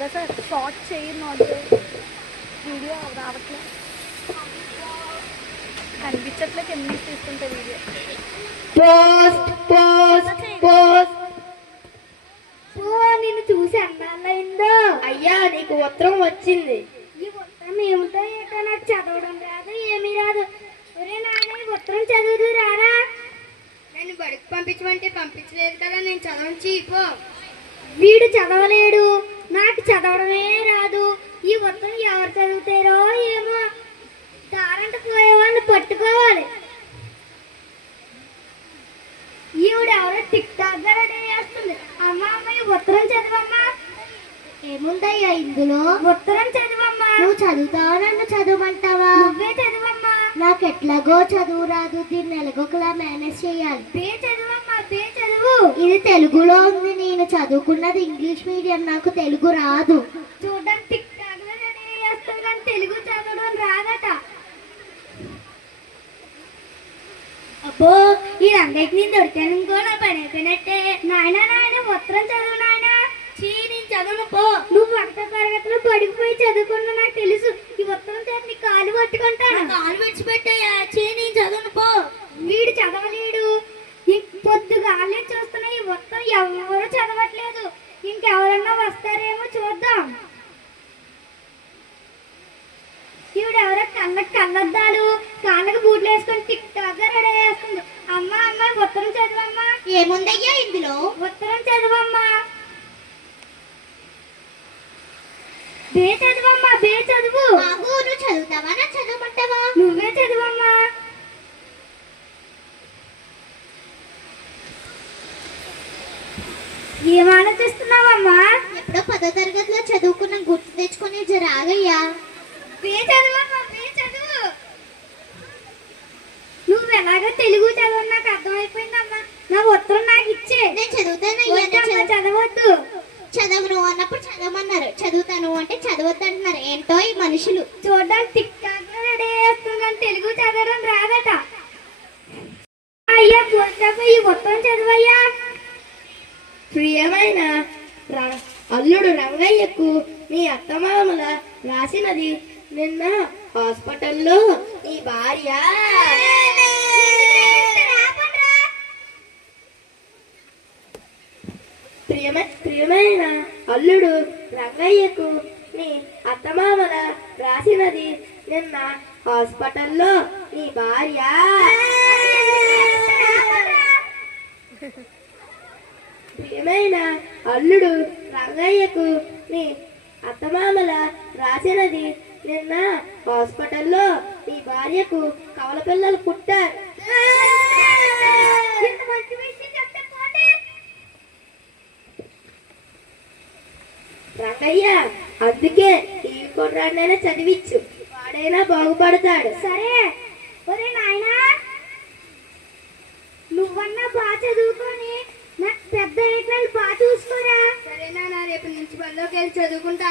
Ranga sir short చేయి not video రావట్లేదు, కనిపించట్లేదు. ఎన్ని తీసుకుంటే వీడియో నిన్ను చూసి అన్నాళ్ళైందో. అయ్యా నీకు ఉత్తరం వచ్చింది. ఈ ఉత్తరం ఏమిటో ఏటో నాకు చదవడం రాదు, ఏమీ రాదు. ఒరే నాయన ఈ ఉత్తరం చదువుదు రారా. నేను బడికి పంపించమంటే పంపించలేదు కదా, నేను చదవంచి పో. వీడు చదవలేడు, నాకు చదవడమే రాదు. ఈ ఉత్తరం ఎవరు చదువుతారో ఏమో. దారంట పోయేవాడిని పట్టుకోవాలి. ఈవిడ ఎవరో టిక్ టాక్ గా రెడీ చేస్తుంది. అమ్మ అమ్మాయి ఉత్తరం చదవమ్మా. ఏముందయ్యా ఇందులో? ఉత్తరం చదవమ్మా. నువ్వు చదువుతావా నన్ను చదవమంటావా? నువ్వే చదవమ్మా. నాకు ఎట్లాగో చదువు రాదు, దీన్ని ఎలాగోకలా మేనేజ్ చేయాలి. బే చదవమ్మా, బే చదువు. ఇది తెలుగులో ఉంది, నేను చదువుకున్నది ఇంగ్లీష్ మీడియం, నాకు తెలుగు రాదు. చూడడానికి టిక్ టాక్ గా రెడీ చేస్తుంది కానీ తెలుగు చదవడం రాదట. అబ్బో ఈ రంగకి నేను దొరికాను ఇంకో నా పని అయిపోయినట్టే. నాయనా నాయన ఉత్తరం చదువు నాయనా. నేను చదువును పో. నువ్వు ఒకటో తరగతిలో పడిపోయి చదువుకున్నా నాకు తెలుసు. ఈ ఉత్తరం చేసి నీ కాలు పట్టుకుంటాను. కాలు విడిచిపెట్టాయా? నేను చదువును పో. వీడు చదవలేడు. పొద్దుగాలే చూస్తున్నా ఈ ఉత్తరం ఎవరు చదవట్లేదు. ఇంకెవరన్నా వస్తారేమో చూద్దాం. ఈవిడెవరో కళ్ళకి కళ్ళద్దాలు, కాళ్ళకి బూట్లు వేసుకొని టిక్ టాక్ గా రెడీ చేస్తుంది. అమ్మ అమ్మ ఉత్తరం చదవమ్మా. ఏముందయ్యా ఇందులో? ఉత్తరం చదవమ్మా. బే చదవమ్మా, బే చదువు. నువ్వు చదువుతావా నా చదవమంటావా? నువ్వే చదవమ్మా. ఏం ఆలోచిస్తున్నావమ్మా? ఎప్పుడో 10వ తరగతిలో చదువుకున్న గుర్తు తెచ్చుకుని జరాగయ్యా. బే చదవమ్మా, బే చదువు. నువ్వు ఎలాగో తెలుగు చదువు నాకు అర్థమైపోయిందమ్మా. నా ఉత్తరం నాకు ఇచ్చే. నేను చదువుతాను. చదవద్దు. చదవను అన్నప్పుడు చదవమన్నారు, చదువుతాను అంటే చదవద్దు అంటున్నారు. ఏంటో ఈ మనుషులు. చూడడానికి టిక్ టాక్ గా రెడీ చేస్తున్నాను, తెలుగు చదవడం రాదట. అయ్యా పోతాపో ఈ ఉత్తరం చదవయ్యా. ప్రియమైన అల్లుడు రంగయ్యకు నీ అత్తమామల రాసినది. నిన్న హాస్పిటల్లో నీ భార్య ప్రియమైన అల్లుడు రంగయ్యకు నీ అత్తమామల రాసినది. నిన్న హాస్పిటల్లో నీ భార్య ప్రియమైన అల్లుడు రంగయ్యకు నీ అత్తమామల రాసినది. నిన్న హాస్పిటల్లో నీ భార్యకు కవల పిల్లలు పుట్టారు. రంగయ్య అందుకే ఈ కుర్రాడినైనా చదివించు, వాడైనా బాగుపడతాడు. సరే. ఒరే నాయనా నువ్వన్నా బాగా చదువుకొని నాకు పెద్ద బాగా చూసుకోరా. సరేనా, రేపు నుంచి బడిలోకి వెళ్ళి చదువుకుంటా.